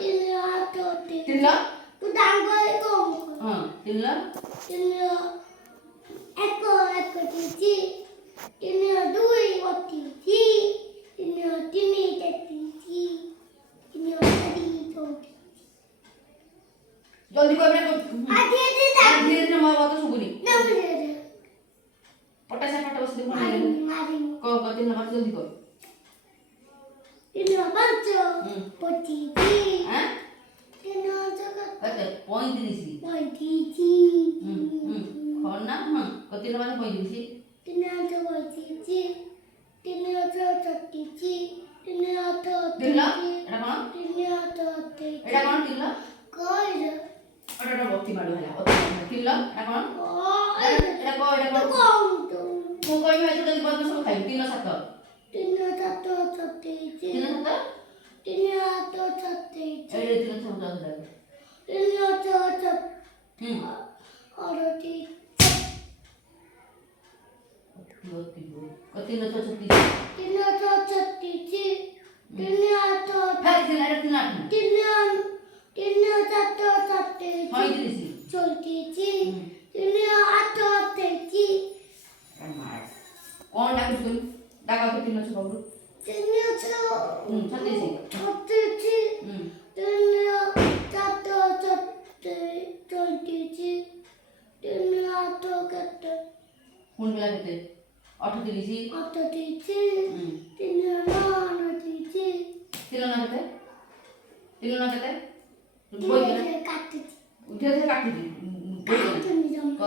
তিনল তু ডাঙ্গই কম হ্যাঁ তিনল তিনলো এক তিনছি তিনলো দুই তিনছি তিনলো তিনি তিনছি তিনলো চারি চৌতি জলদি কর না আজে ধীরে ধীরে মা কথা শুগুনি না বুঝে পটাশা পটা বসে দেখো মারি ক ক তিন নম্বর জলদি কর তিনলো পাঁচ পঁচিশি হ্যাঁ তিনলো জগৎ আচ্ছা 35 পঁয়ত্রিশি খর না হ্যাঁ ক তিন নম্বর 35 তিনলো পঁয়ত্রিশি তিনলো ছত্রিশি তিনলো তিনল তিনলো এটা কোন তিনল কই ওটা ভক্তি মারো হলা তিনল এটা কোন কই এটা কো এটা কো কম তো মু কই ভাই তো যদি বদল সব খাই তিনল সাত তিনলো ছত্রিশি তিনল সাত তিনলো ছত্রিশি এই তিনল সাত দাও তিনলো ছত্রিশি হুম অরতি ক তিনল ছত্রিশ তিনলো ছত্রিশি তিনলো হ্যাঁ তিনল এটা তিনল তিনলো ছত্রিশি 35 চৌত্রিশি তিনলো আটত্রিশি কোন ডাকুছ তুই ডাকা তো তিনল ছ বাবু তিনলো ছত্রিশ ছত্রিশি হুম তিনলো চৌত্রিশি তিনলো আটত্রিশি কোন বেলা দিতে 38 আটত্রিশি হুম তিনলো উনত্রিশি তিনল না দিতে তিনল না দিতে বই না কাটতেছি উঠে উঠে কাটি দি বই না তুমি জমা ক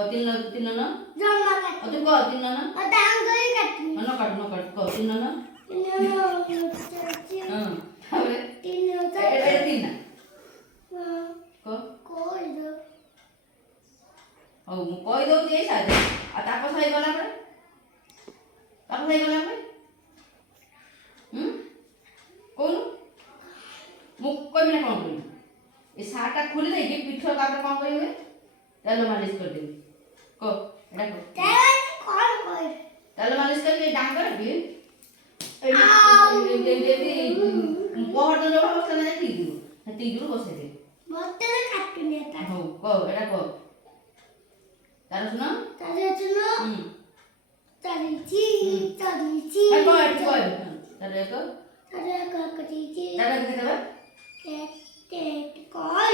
তিনল না জমা কাট অত ক তিনল না ওটা আঙ্গুলি কাটনি ন কাট ক তিনল না তিনলো উনত্রিশি হ্যাঁ তাহলে তিনলো এটা তিন না ক কই দো ও মু কই দઉં যে সাথে আর তারপর সাই গলা পরে তারপর সাই গলা পরে কোন মুখ কই না কোন করি এই সাটা খুলে দেই যে পিঠো তারপর কোন করিবে তেল মালিশ করে দেবে ক এটা কো তাই কোন কই তেল মালিশ করে ডাং করবি এই পহর তো যখন বসে না ঠিক দিব ঠিক দিব বসে দে মতে কাটনি এটা হো ক এটা ক তার শুনো তাদের জন্য চারিছি চারিছি হ্যাঁ কয় কয় তারে তো তাদের কাকটিছি তারে দিতে হবে কে কে কই